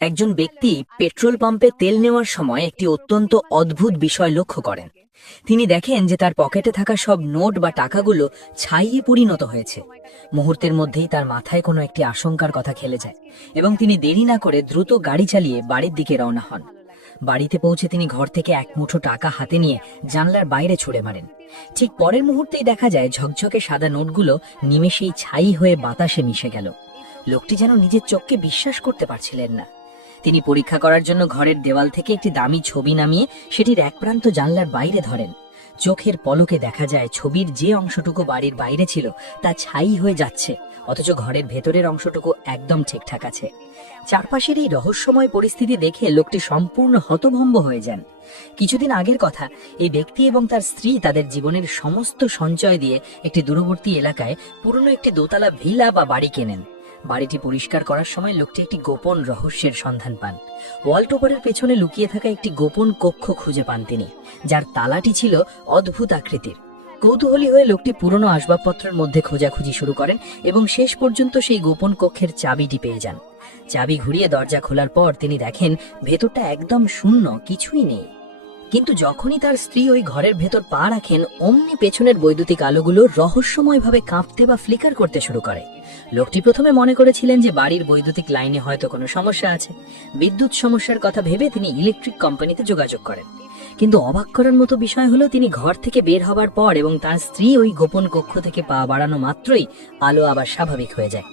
একজন ব্যক্তি পেট্রোল পাম্পে তেল নেওয়ার সময় একটি অত্যন্ত অদ্ভুত বিষয় লক্ষ্য করেন। তিনি দেখেন যে তার পকেটে থাকা সব নোট বা টাকাগুলো ছাইয়ে পরিণত হয়েছে। মুহূর্তের মধ্যেই তার মাথায় কোনো একটি আশঙ্কার কথা খেলে যায় এবং তিনি দেরি না করে দ্রুত গাড়ি চালিয়ে বাড়ির দিকে রওনা হন। বাড়িতে পৌঁছে তিনি ঘর থেকে এক মুঠো টাকা হাতে নিয়ে জানলার বাইরে ছুঁড়ে মারেন। ঠিক পরের মুহূর্তেই দেখা যায় ঝকঝকে সাদা নোটগুলো নিমেষেই ছাই হয়ে বাতাসে মিশে গেল। লোকটি যেন নিজের চোখকে বিশ্বাস করতে পারছিলেন না। তিনি পরীক্ষা করার জন্য ঘরের দেওয়াল থেকে একটি দামি ছবি নামিয়ে সেটির এক প্রান্ত জানলার বাইরে ধরেন। চোখের পলকে দেখা যায় ছবির যে অংশটুকু বাড়ির বাইরে ছিল তা ছাই হয়ে যাচ্ছে, অথচ ঘরের ভেতরের অংশটুকু একদম ঠিকঠাক আছে। চারপাশের এই রহস্যময় পরিস্থিতি দেখে লোকটি সম্পূর্ণ হতভম্ব হয়ে যান। কিছুদিন আগের কথা, এই ব্যক্তি এবং তার স্ত্রী তাদের জীবনের সমস্ত সঞ্চয় দিয়ে একটি দূরবর্তী এলাকায় পুরনো একটি দোতলা ভিলা বা বাড়ি কেনেন। বাড়িটি পরিষ্কার করার সময় লোকটি একটি গোপন রহস্যের সন্ধান পান। ওয়ালটোপারের পেছনে লুকিয়ে থাকা একটি গোপন কক্ষ খুঁজে পান তিনি, যার তালাটি ছিল অদ্ভুত আকৃতির। কৌতূহলী হয়ে লোকটি পুরনো আসবাবপত্রের মধ্যে খোঁজাখুঁজি শুরু করেন এবং শেষ পর্যন্ত সেই গোপন কক্ষের চাবিটি পেয়ে যান। চাবি ঘুরিয়ে দরজা খোলার পর তিনি দেখেন ভেতরটা একদম শূন্য, কিছুই নেই। কিন্তু যখনই তার স্ত্রী ওই ঘরের ভেতর পা রাখেন, অমনি পেছনের বৈদ্যুতিক আলোগুলো রহস্যময়ভাবে কাঁপতে বা ফ্লিকার করতে শুরু করে। লোকটি প্রথমে মনে করেছিলেন যে বাড়ির বৈদ্যুতিক লাইনে হয়তো কোনো সমস্যা আছে। বিদ্যুৎ সমস্যার কথা ভেবে তিনি ইলেকট্রিক কোম্পানিতে যোগাযোগ করেন। কিন্তু অবাক করার মতো বিষয় হলো, তিনি ঘর থেকে বের হবার পর এবং তার স্ত্রী ওই গোপন কক্ষ থেকে পা বাড়ানো মাত্রই আলো আবার স্বাভাবিক হয়ে যায়।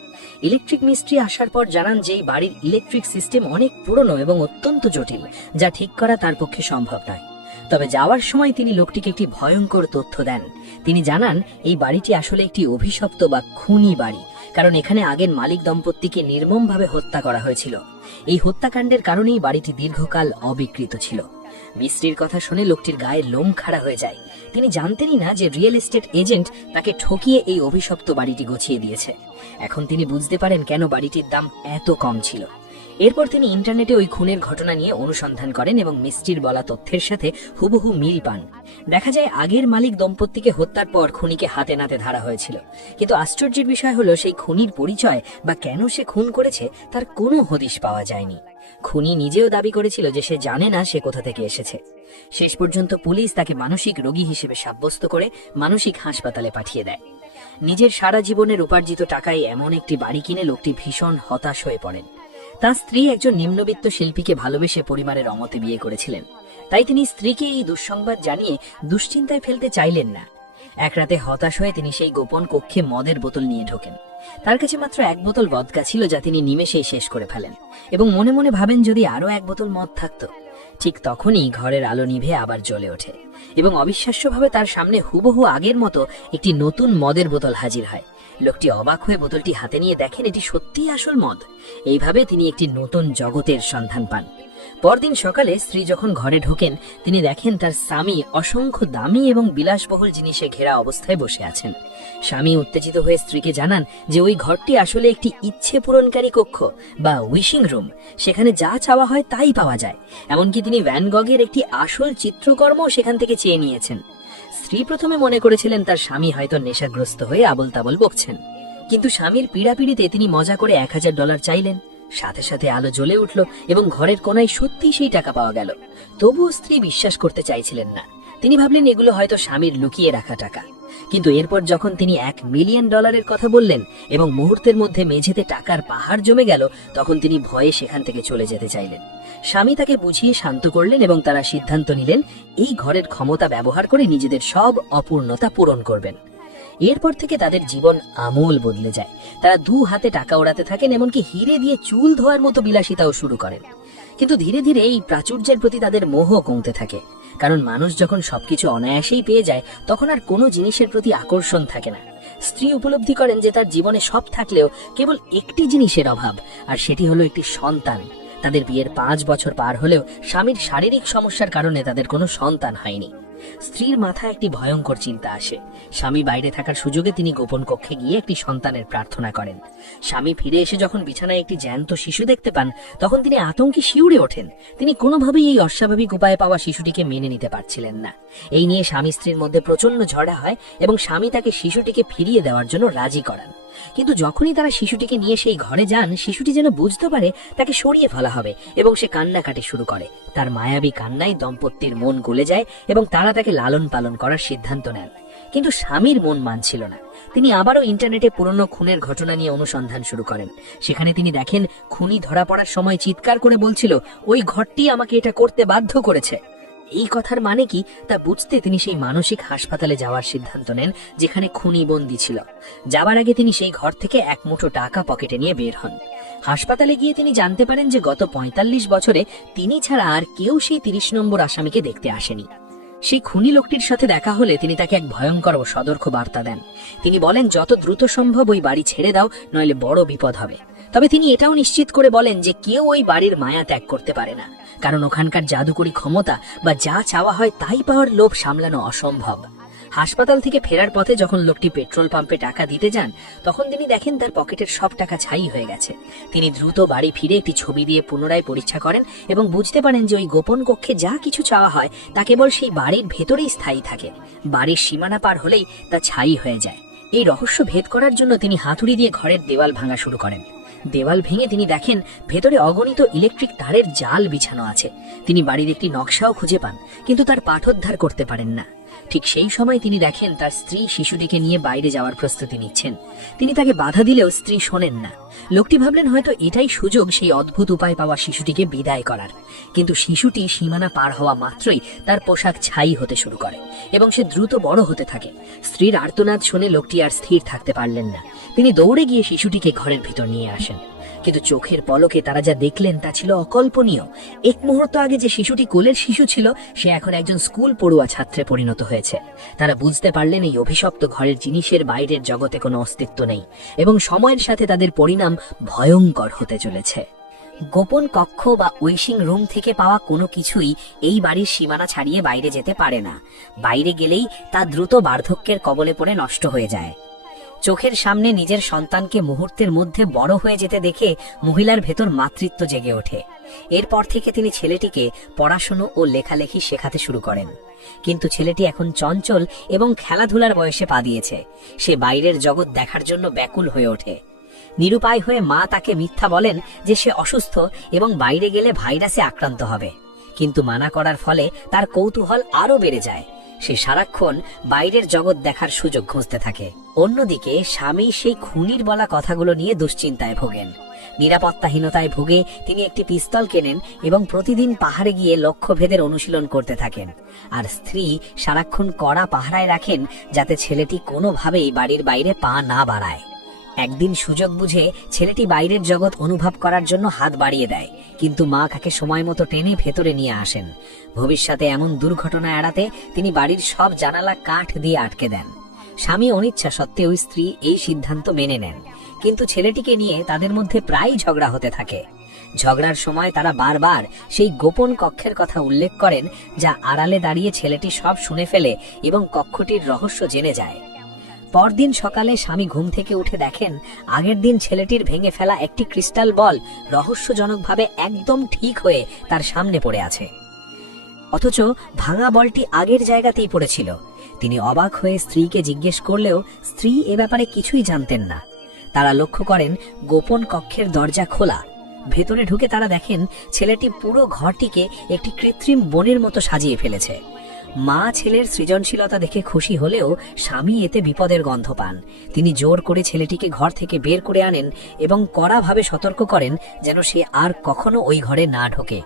ইলেকট্রিক মিস্ত্রি আসার পর জানান যে এই বাড়ির ইলেকট্রিক সিস্টেম অনেক পুরনো এবং অত্যন্ত জটিল, যা ঠিক করা তার পক্ষে সম্ভব নয়। তবে যাওয়ার সময় তিনি লোকটিকে একটি ভয়ঙ্কর তথ্য দেন। তিনি জানান এই বাড়িটি আসলে একটি অভিশপ্ত বা খুনি বাড়ি, কারণ এখানে আগের মালিক দম্পতিকে নির্মমভাবে হত্যা করা হয়েছিল। এই হত্যাকাণ্ডের কারণেই বাড়িটি দীর্ঘকাল অবিকৃত ছিল। মিস্ত্রির কথা শুনে লোকটির গায়ে লোম খাড়া হয়ে যায়। তিনি জানতেনই না যে রিয়েল এস্টেট এজেন্ট তাকে ঠকিয়ে এই অভিশপ্ত বাড়িটি গুছিয়ে দিয়েছে। এখন তিনি বুঝতে পারেন কেন বাড়িটির দাম এত কম ছিল। এরপর তিনি ইন্টারনেটে ওই খুনের ঘটনা নিয়ে অনুসন্ধান করেন এবং মিস্ত্রির বলা তথ্যের সাথে হুবহু মিল পান। দেখা যায় আগের মালিক দম্পতিকে হত্যার পর খুনিকে হাতে নাতে ধরা হয়েছিল। কিন্তু আশ্চর্যের বিষয় হলো, সেই খুনির পরিচয় বা কেন সে খুন করেছে তার কোনো হদিশ পাওয়া যায়নি। খুনি নিজেও দাবি করেছিল যে সে জানে না সে কোথা থেকে এসেছে। শেষ পর্যন্ত পুলিশ তাকে মানসিক রোগী হিসেবে সাব্যস্ত করে মানসিক হাসপাতালে পাঠিয়ে দেয়। নিজের সারা জীবনের উপার্জিত টাকায় এমন একটি বাড়ি কিনে লোকটি ভীষণ হতাশ হয়ে পড়েন। তার স্ত্রী একজন নিম্নবিত্ত শিল্পীকে ভালোবেসে পরিবারের অমতে বিয়ে করেছিলেন, তাই তিনি স্ত্রীকে এই দুঃসংবাদ জানিয়ে দুশ্চিন্তায় ফেলতে চাইলেন না। এক রাতে হতাশ হয়ে তিনি সেই গোপন কক্ষে মদের বোতল নিয়ে ঢোকেন। তার কাছে মাত্র এক বোতল ভদকা ছিল, যা তিনি নিমেষেই শেষ করে ফেলেন এবং মনে মনে ভাবেন যদি আরো এক বোতল মদ থাকতো। ঠিক তখনই ঘরের আলো নিভে আবার জ্বলে ওঠে এবং অবিশ্বাস্যভাবে তার সামনে হুবহু আগের মতো একটি নতুন মদের বোতল হাজির হয়। লোকটি অবাক হয়ে বোতলটি হাতে নিয়ে দেখেন এটি সত্যিই আসল মদ। এইভাবে তিনি একটি নতুন জগতের সন্ধান পান। পরদিন সকালে স্ত্রী যখন ঘরে ঢোকেন, তিনি দেখেন তার স্বামী অসংখ্য দামি এবং বিলাসবহুল জিনিসে ঘেরা অবস্থায় বসে আছেন। স্বামী উত্তেজিত হয়ে স্ত্রীকে জানান যে ওই ঘরটি আসলে একটি ইচ্ছে পূরণকারী কক্ষ বা উইশিং রুম। সেখানে যা চাওয়া হয় তাই পাওয়া যায়। এমনকি তিনি ভ্যান গগের একটি আসল চিত্রকর্ম সেখান থেকে চেয়ে নিয়েছেন। স্ত্রী প্রথমে মনে করেছিলেন তার স্বামী হয়তো নেশাগ্রস্ত হয়ে আবল তাবল বকছেন, কিন্তু স্বামীর পীড়াপিড়িতে তিনি মজা করে $1000 চাইলেন। সাথে সাথে আলো জ্বলে উঠল এবং ঘরের কোনায় সত্যি সেই টাকা পাওয়া গেল। তবুও স্ত্রী বিশ্বাস করতে চাইছিলেন না। তিনি ভাবলেন এগুলো হয়তো স্বামীর লুকিয়ে রাখা টাকা। কিন্তু এরপর যখন তিনি $1 মিলিয়ন কথা বললেন এবং মুহূর্তের মধ্যে মেঝেতে টাকার পাহাড় জমে গেল, তখন তিনি ভয়ে সেখান থেকে চলে যেতে চাইলেন। স্বামী তাকে বুঝিয়ে শান্ত করলেন এবং তারা সিদ্ধান্ত নিলেন এই ঘরের ক্ষমতা ব্যবহার করে নিজেদের সব অপূর্ণতা পূরণ করবেন। এরপর থেকে তাদের জীবন আমূল বদলে যায়। তারা 2 হাতে টাকা ওড়াতে থাকেন, এমনকি হিরে দিয়ে চুল ধোয়ার মতো বিলাসিতাও শুরু করেন। কিন্তু ধীরে ধীরে এই প্রাচুর্যের প্রতি তাদের মোহ কমতে থাকে, কারণ মানুষ যখন সবকিছু অনায়াসেই পেয়ে যায় তখন আর কোনো জিনিসের প্রতি আকর্ষণ থাকে না। স্ত্রী উপলব্ধি করেন যে তার জীবনে সব থাকলেও কেবল একটি জিনিসের অভাব, আর সেটি হলো একটি সন্তান। তাদের বিয়ের 5 বছর পার হলেও স্বামীর শারীরিক সমস্যার কারণে তাদের কোনো সন্তান হয়নি। স্ত্রীর মাথায় একটি ভয়ঙ্কর চিন্তা আসে। স্বামী বাইরে থাকার সুযোগে তিনি গোপন কক্ষে গিয়ে একটি সন্তানের প্রার্থনা করেন। স্বামী ফিরে এসে যখন বিছানায় একটি জ্যান্ত শিশু দেখতে পান, তখন তিনি আতঙ্কে শিউরে ওঠেন। তিনি কোনোভাবেই এই অস্বাভাবিক উপায়ে পাওয়া শিশুটিকে মেনে নিতে পারছিলেন না। এই নিয়ে স্বামী স্ত্রীর মধ্যে প্রচন্ড ঝগড়া হয় এবং স্বামী তাকে শিশুটিকে ফিরিয়ে দেওয়ার জন্য রাজি করান। কিন্তু যখনই তারা শিশুটিকে নিয়ে সেই ঘরে যান, শিশুটি যেন বুঝতে পারে তাকে সরিয়ে ফেলা হবে এবং সে কান্নাকাটি শুরু করে। তার মায়াবী কান্নায় দম্পতির মন গলে যায় এবং তারা তাকে লালন পালন করার সিদ্ধান্ত নেন। কিন্তু স্বামীর মন মানছিল না। তিনি আবারও ইন্টারনেটে পুরনো খুনের ঘটনা নিয়ে অনুসন্ধান শুরু করেন। সেখানে তিনি দেখেন খুনি ধরা পড়ার সময় চিৎকার করে বলছিল, ওই ঘরটি আমাকে এটা করতে বাধ্য করেছে। এই কথার মানে কি তা বুঝতে তিনি সেই মানসিক হাসপাতালে যাওয়ার সিদ্ধান্ত নেন যেখানে খুনি বন্দী ছিল। যাবার আগে তিনি সেই ঘর থেকে এক মুঠো টাকা পকেটে নিয়ে বের হন। হাসপাতালে গিয়ে তিনি জানতে পারেন যে গত ৪৫ বছরে তিনি ছাড়া আর কেউ সেই ৩০ নম্বর আসামিকে দেখতে আসেনি। সেই খুনি লোকটির সাথে দেখা হলে তিনি তাকে এক ভয়ঙ্কর ও সতর্ক বার্তা দেন। তিনি বলেন, যত দ্রুত সম্ভব ওই বাড়ি ছেড়ে দাও, নইলে বড় বিপদ হবে। তবে তিনি এটাও নিশ্চিত করে বলেন যে কেউ ওই বাড়ির মায়া ত্যাগ করতে পারে না, কারণ ওখানকার জাদুকরি ক্ষমতা বা যা চাওয়া হয় তাই পাওয়ার লোভ সামলানো অসম্ভব। হাসপাতাল থেকে ফেরার পথে যখন লোকটি পেট্রোল পাম্পে টাকা দিতে যান, তখন তিনি দেখেন তার পকেটের সব টাকা ছাই হয়ে গেছে। তিনি দ্রুত বাড়ি ফিরে একটি ছবি দিয়ে পুনরায় পরীক্ষা করেন এবং বুঝতে পারেন যে ওই গোপন কক্ষে যা কিছু চাওয়া হয় তা কেবল সেই বাড়ির ভেতরেই স্থায়ী থাকে। বাড়ির সীমানা পার হলেই তা ছাই হয়ে যায়। এই রহস্য ভেদ করার জন্য তিনি হাতুড়ি দিয়ে ঘরের দেওয়াল ভাঙা শুরু করেন। দেওয়াল ভেঙে তিনি দেখেন ভেতরে অগণিত ইলেকট্রিক তারের জাল বিছানো আছে। তিনি বাড়ির একটি নকশাও খুঁজে পান, কিন্তু তার পাঠোদ্ধার করতে পারেন না। ঠিক সেই সময় তিনি দেখেন তার স্ত্রী শিশুটিকে নিয়ে বাইরে যাওয়ার প্রস্তুতি নিচ্ছেন। তিনি তাকে বাধা দিলেও স্ত্রী শোনেন না। লোকটি ভাবলেন হয়তো এটাই সুযোগ সেই অদ্ভুত উপায় পাওয়া শিশুটিকে বিদায় করার। কিন্তু শিশুটি সীমানা পার হওয়া মাত্রই তার পোশাক ছাই হতে শুরু করে এবং সে দ্রুত বড় হতে থাকে। স্ত্রীর আর্তনাদ শুনে লোকটি আর স্থির থাকতে পারলেন না। তিনি দৌড়ে গিয়ে শিশুটিকে ঘরের ভিতর নিয়ে আসেন। কিন্তু চোখের পলকে তারা যা দেখলেন তা ছিল অকল্পনীয়। এক মুহূর্ত আগে যে শিশুটি কোলের শিশু ছিল, সে এখন একজন স্কুল পড়ুয়া ছাত্রে পরিণত হয়েছে। তারা বুঝতে পারলেন এই অভিশপ্ত ঘরের জিনিসের বাইরের জগতে কোনো অস্তিত্ব নেই এবং সময়ের সাথে তাদের পরিণাম ভয়ঙ্কর হতে চলেছে। গোপন কক্ষ বা উইশিং রুম থেকে পাওয়া কোনো কিছুই এই বাড়ির সীমানা ছাড়িয়ে বাইরে যেতে পারে না। বাইরে গেলেই তা দ্রুত বার্ধক্যের কবলে পড়ে নষ্ট হয়ে যায়। চোখের সামনে নিজের সন্তানকে মুহূর্তের মধ্যে বড় হয়ে যেতে দেখে মহিলার ভেতর মাতৃত্ব জেগে ওঠে। এরপর থেকে তিনি ছেলেটিকে পড়াশোনা ও লেখালেখি শেখাতে শুরু করেন। কিন্তু ছেলেটি এখন চঞ্চল এবং খেলাধুলার বয়সে পা দিয়েছে। সে বাইরের জগৎ দেখার জন্য ব্যাকুল হয়ে ওঠে। নিরুপায় হয়ে মা তাকে মিথ্যা বলেন যে সে অসুস্থ এবং বাইরে গেলে ভাইরাসে আক্রান্ত হবে। কিন্তু মানা করার ফলে তার কৌতূহল আরো বেড়ে যায়। সে সারাক্ষণ বাইরের জগৎ দেখার সুযোগ খুঁজতে থাকে। অন্যদিকে স্বামী সেই খুনির বলা কথাগুলো নিয়ে দুশ্চিন্তায় ভোগেন। নিরাপত্তাহীনতায় ভুগে তিনি একটি পিস্তল কেনেন এবং প্রতিদিন পাহাড়ে গিয়ে লক্ষ্যভেদের অনুশীলন করতে থাকেন। আর স্ত্রী সারাক্ষণ কড়া পাহারায় রাখেন যাতে ছেলেটি কোনোভাবেই বাড়ির বাইরে পা না বাড়ায়। একদিন সুযোগ বুঝে ছেলেটি বাইরের জগৎ অনুভব করার জন্য হাত বাড়িয়ে দেয়, কিন্তু মা তাকে সময় মতো টেনে ভেতরে নিয়ে আসেন। ভবিষ্যতে এমন দুর্ঘটনা এড়াতে তিনি বাড়ির সব জানালা কাঠ দিয়ে আটকে দেন। স্বামী অনিচ্ছা সত্ত্বেও স্ত্রী এই সিদ্ধান্ত মেনে নেন, কিন্তু ছেলেটিকে নিয়ে তাদের মধ্যে প্রায় ঝগড়া হতে থাকে। ঝগড়ার সময় তারা বারবার সেই গোপন কক্ষের কথা উল্লেখ করেন, যা আড়ালে দাঁড়িয়ে ছেলেটি সব শুনে ফেলে এবং কক্ষটির রহস্য জেনে যায়। পরদিন সকালে স্বামী ঘুম থেকে উঠে দেখেন আগের দিন ছেলেটির ভেঙে ফেলা একটি ক্রিস্টাল বল রহস্যজনকভাবে একদম ঠিক হয়ে তার সামনে পড়ে আছে, অথচ ভাঙা বলটি আগের জায়গাতেই পড়েছিল। তিনি অবাক হয়ে স্ত্রীকে জিজ্ঞেস করলেও স্ত্রী এ ব্যাপারে কিছুই জানতেন না। তারা লক্ষ্য করেন গোপন কক্ষের দরজা খোলা। ভেতরে ঢুকে তারা দেখেন ছেলেটি পুরো ঘরটিকে একটি কৃত্রিম বনের মতো সাজিয়ে ফেলেছে। মা ছেলের সৃজনশীলতা দেখে খুশি হলেও স্বামী এতে বিপদের গন্ধ পান। তিনি জোর করে ছেলেটিকে ঘর থেকে বের করে আনেন এবং কড়াভাবে সতর্ক করেন যেন সে আর কখনো ওই ঘরে না ঢোকে।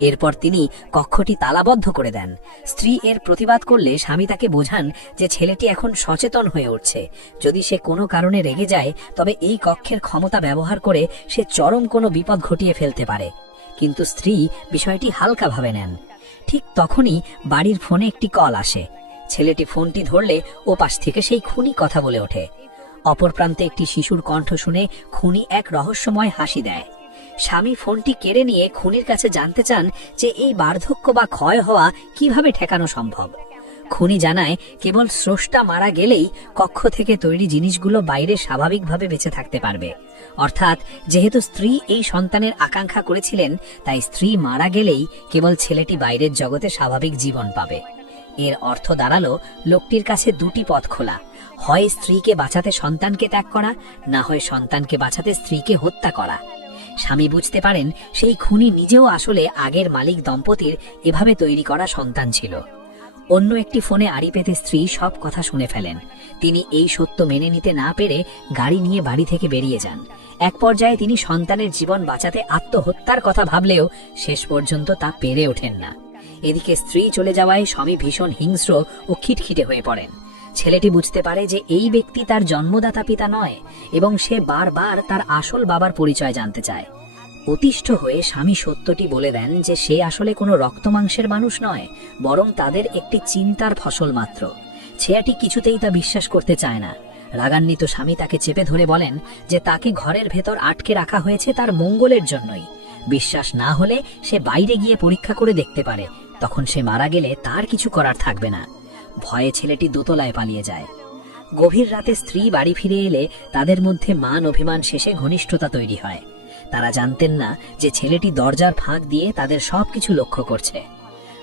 এরপর তিনি কক্ষটি তালাবদ্ধ করে দেন। স্ত্রী এর প্রতিবাদ করলে স্বামী তাকে বোঝান যে ছেলেটি এখন সচেতন হয়ে উঠছে। যদি সে কোনো কারণে রেগে যায় তবে এই কক্ষের ক্ষমতা ব্যবহার করে সে চরম কোনো বিপদ ঘটিয়ে ফেলতে পারে। কিন্তু স্ত্রী বিষয়টি হালকাভাবে নেন। ঠিক তখনই বাড়ির ফোনে একটি কল আসে। ছেলেটি ফোনটি ধরলে ওপাশ থেকে সেই খুনি কথা বলে ওঠে। অপর প্রান্তে একটি শিশুর কণ্ঠ শুনে খুনি এক রহস্যময় হাসি দেয়। স্বামী ফোনটি কেড়ে নিয়ে খুনির কাছে জানতে চান যে এই বার্ধক্য বা ক্ষয় হওয়া কিভাবে ঠেকানো সম্ভব। খুনি জানায় কেবল স্রষ্টা মারা গেলেই কক্ষ থেকে তৈরি জিনিসগুলো বাইরে স্বাভাবিকভাবে বেঁচে থাকতে পারবে। অর্থাৎ যেহেতু স্ত্রী এই সন্তানের আকাঙ্ক্ষা করেছিলেন, তাই স্ত্রী মারা গেলেই কেবল ছেলেটি বাইরের জগতে স্বাভাবিক জীবন পাবে। এর অর্থ দাঁড়ালো লোকটির কাছে দুটি পথ খোলা, হয় স্ত্রীকে বাঁচাতে সন্তানকে ত্যাগ করা, না হয় সন্তানকে বাঁচাতে স্ত্রীকে হত্যা করা। স্বামী বুঝতে পারেন সেই খুনি নিজেও আসলে আগের মালিক দম্পতির এভাবে তৈরি করা সন্তান ছিল। অন্য একটি ফোনে আড়ি পেতে স্ত্রী সব কথা শুনে ফেলেন। তিনি এই সত্য মেনে নিতে না পেরে গাড়ি নিয়ে বাড়ি থেকে বেরিয়ে যান। এক পর্যায়ে তিনি সন্তানের জীবন বাঁচাতে আত্মহত্যার কথা ভাবলেও শেষ পর্যন্ত তা পেরে ওঠেন না। এদিকে স্ত্রী চলে যাওয়ায় স্বামী ভীষণ হিংস্র ও খিটখিটে হয়ে পড়েন। ছেলেটি বুঝতে পারে যে এই ব্যক্তি তার জন্মদাতা পিতা নয় এবং সে বারবার তার আসল বাবার পরিচয় জানতে চায়। অতিষ্ঠ হয়ে স্বামী সত্যটি বলে দেন যে সে আসলে কোনো রক্তমাংসের মানুষ নয়, বরং তাদের একটি চিন্তার ফসল মাত্র। ছেলেটি কিছুতেই তা বিশ্বাস করতে চায় না। রাগান্বিত স্বামী তাকে চেপে ধরে বলেন যে তাকে ঘরের ভেতর আটকে রাখা হয়েছে তার মঙ্গলের জন্যই। বিশ্বাস না হলে সে বাইরে গিয়ে পরীক্ষা করে দেখতে পারে, তখন সে মারা গেলে তার কিছু করার থাকবে না। ভয়ে ছেলেটি দোতলায় পালিয়ে যায়। গভীর রাতে স্ত্রী বাড়ি ফিরে এলে তাদের মধ্যে মান অভিমান শেষে ঘনিষ্ঠতা তৈরি হয়। তারা জানতেন না যে ছেলেটি দরজার ফাঁক দিয়ে তাদের সবকিছু লক্ষ্য করছে।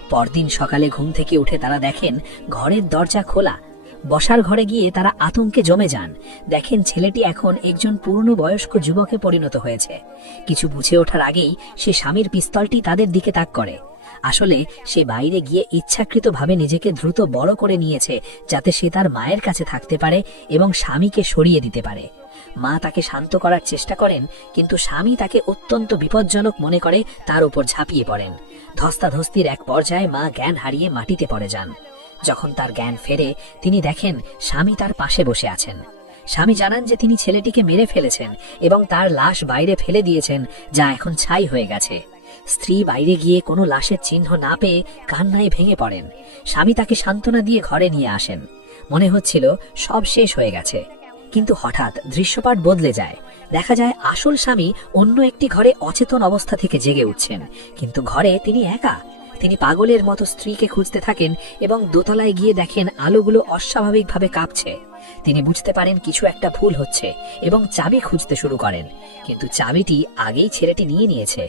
পরদিন সকালে ঘুম থেকে উঠে তারা দেখেন ঘরের দরজা খোলা। বসার ঘরে গিয়ে তারা আতঙ্কে জমে যান। দেখেন ছেলেটি এখন একজন পূর্ণ বয়স্ক যুবকে পরিণত হয়েছে। কিছু বুঝে ওঠার আগেই সে স্বামীর পিস্তলটি তাদের দিকে তাক করে। আসলে সে বাইরে গিয়ে ইচ্ছাকৃতভাবে নিজেকে দ্রুত বড় করে নিয়েছে, যাতে সে তার মায়ের কাছে থাকতে পারে এবং স্বামীকে সরিয়ে দিতে পারে। মা তাকে শান্ত করার চেষ্টা করেন, কিন্তু স্বামী তাকে অত্যন্ত বিপজ্জনক মনে করে তার উপর ঝাঁপিয়ে পড়েন। ধস্তাধস্তির এক পর্যায়ে মা জ্ঞান হারিয়ে মাটিতে পড়ে যান। যখন তার জ্ঞান ফেরে তিনি দেখেন স্বামী তার পাশে বসে আছেন। স্বামী জানান যে তিনি ছেলেটিকে মেরে ফেলেছেন এবং তার লাশ বাইরে ফেলে দিয়েছেন, যা এখন ছাই হয়ে গেছে। স্ত্রী বাইরে গিয়ে কোনো লাশের চিহ্ন না পেয়ে কান্নায় ভেঙে পড়েন। স্বামী তাকে সান্ত্বনা দিয়ে ঘরে নিয়ে আসেন। মনে হচ্ছিল সব শেষ হয়ে গেছে, কিন্তু হঠাৎ দৃশ্যপাট বদলে যায়। দেখা যায় আসল স্বামী অন্য একটি ঘরে অচেতন অবস্থা থেকে জেগে উঠছেন, কিন্তু ঘরে তিনি একা। তিনি পাগলের মতো স্ত্রীকে খুঁজতে থাকেন এবং দোতলায় গিয়ে দেখেন আলোগুলো অস্বাভাবিকভাবে কাঁপছে। তিনি বুঝতে পারেন কিছু একটা ভুল হচ্ছে এবং চাবি খুঁজতে শুরু করেন, কিন্তু চাবিটি আগেই ছেলেটি নিয়ে নিয়েছে।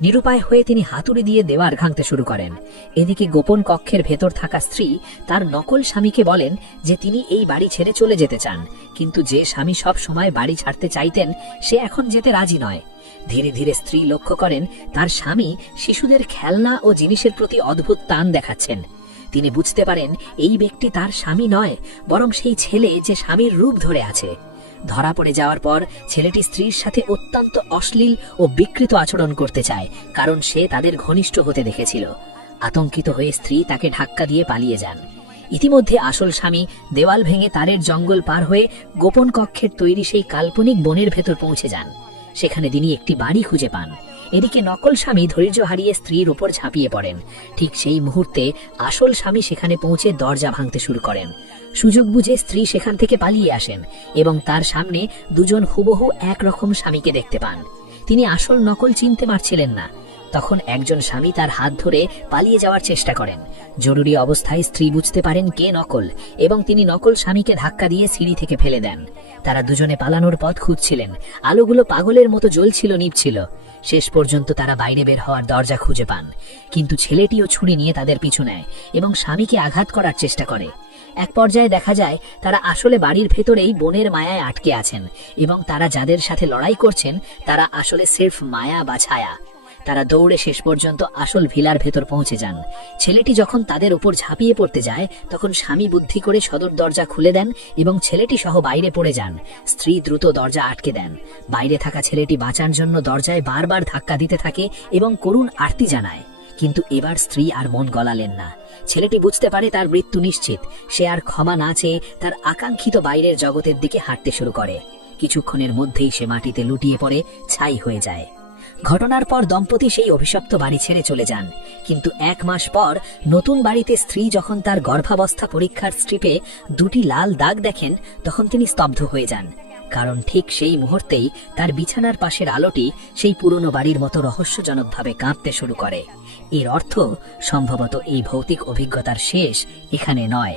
নিরুপায় হয়ে তিনি হাতুড়ি দিয়ে দেওয়াল ভাঙতে শুরু করেন। এদিকে গোপন কক্ষের ভেতর থাকা স্ত্রী তার নকল স্বামীকে বলেন যে তিনি এই বাড়ি ছেড়ে চলে যেতে চান, কিন্তু যে স্বামী সব সময় বাড়ি ছাড়তে চাইতেন সে এখন যেতে রাজি নয়। ধীরে ধীরে স্ত্রী লক্ষ্য করেন তার স্বামী শিশুদের খেলনা ও জিনিসের প্রতি অদ্ভুত টান দেখাচ্ছেন। তিনি বুঝতে পারেন এই ব্যক্তি তার স্বামী নয়, বরং সেই ছেলে যে স্বামীর রূপ ধরে আছে। ধরা পড়ে যাওয়ার পর ছেলেটি স্ত্রীর সাথে অত্যন্ত অশ্লীল ও বিকৃত আচরণ করতে চায়, কারণ সে তাদের ঘনিষ্ঠ হতে দেখেছিল। আতঙ্কিত হয়ে স্ত্রী তাকে ধাক্কা দিয়ে পালিয়ে যান। ইতিমধ্যে আসল স্বামী দেওয়াল ভেঙে তারের জঙ্গল পার হয়ে গোপন কক্ষের তৈরি সেই কাল্পনিক বনের ভেতর পৌঁছে যান। সেখানে তিনি একটি বাড়ি খুঁজে পান। এদিকে নকল স্বামী ধৈর্য হারিয়ে স্ত্রীর উপর ঝাঁপিয়ে পড়েন। ঠিক সেই মুহূর্তে আসল স্বামী সেখানে পৌঁছে দরজা ভাঙতে শুরু করেন। সুযোগ বুঝে স্ত্রী সেখান থেকে পালিয়ে আসেন এবং তার সামনে দুজন হুবহু একরকম স্বামীকে দেখতে পান। তিনি আসল নকল চিনতে পারছিলেন না। তখন একজন স্বামী তার হাত ধরে পালিয়ে যাওয়ার চেষ্টা করেন। জরুরি অবস্থায় স্ত্রী বুঝতে পারেন কে নকল এবং তিনি নকল স্বামীকে ধাক্কা দিয়ে সিঁড়ি থেকে ফেলে দেন। তারা দুজনে পালানোর পথ খুঁজছিলেন। আলোগুলো পাগলের মতো জ্বলছিল, নিভছিল। শেষ পর্যন্ত তারা বাইরে বের হওয়ার দরজা খুঁজে পান, কিন্তু ছেলেটিও ছুরি নিয়ে তাদের পিছু নেয় এবং স্বামীকে আঘাত করার চেষ্টা করে। এক পর্যায়ে দেখা যায় তারা আসলে বাড়ির ভেতরেই বনের মায়ায় আটকে আছেন এবং তারা যাদের সাথে লড়াই করছেন তারা আসলে সির্ফ মায়া বা ছায়া। তারা দৌড়ে শেষ পর্যন্ত আসল ভিলার ভেতর পৌঁছে যান। ছেলেটি যখন তাদের উপর ঝাঁপিয়ে পড়তে যায় তখন স্বামী বুদ্ধি করে সদর দরজা খুলে দেন এবং ছেলেটি সহ বাইরে পড়ে যান। স্ত্রী দ্রুত দরজা আটকে দেন। বাইরে থাকা ছেলেটি বাঁচার জন্য দরজায় বারবার ধাক্কা দিতে থাকে এবং করুণ আরতি জানায়, কিন্তু এবার স্ত্রী আর মন গলালেন না। ছেলেটি বুঝতে পারে তার মৃত্যু নিশ্চিত। সে আর ক্ষমা না চেয়ে তার আকাঙ্ক্ষিত বাইরের জগতের দিকে হাঁটতে শুরু করে। কিছুক্ষণের মধ্যেই সে মাটিতে লুটিয়ে পড়ে ছাই হয়ে যায়। ঘটনার পর দম্পতি সেই অভিশপ্ত বাড়ি ছেড়ে চলে যান, কিন্তু 1 মাস পর নতুন বাড়িতে স্ত্রী যখন তার গর্ভাবস্থা পরীক্ষার স্ট্রিপে 2টি লাল দাগ দেখেন তখন তিনি স্তব্ধ হয়ে যান, কারণ ঠিক সেই মুহূর্তেই তার বিছানার পাশের আলোটি সেই পুরনো বাড়ির মতো রহস্যজনকভাবে কাঁপতে শুরু করে। এর অর্থ সম্ভবত এই ভৌতিক অভিজ্ঞতার শেষ এখানে নয়।